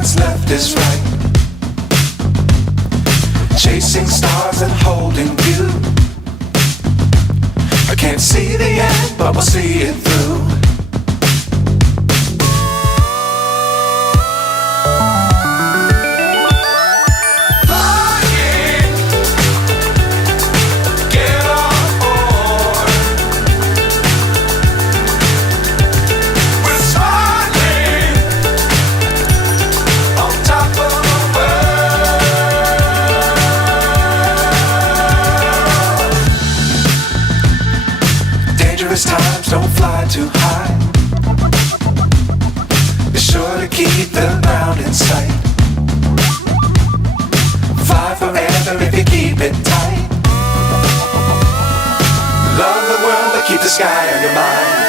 what's left is right. Chasing stars and holding you. I can't see the end, but we'll see it through. Times don't fly too high. Be sure to keep the ground in sight. Fly forever if you keep it tight. Love the world but keep the sky on your mind.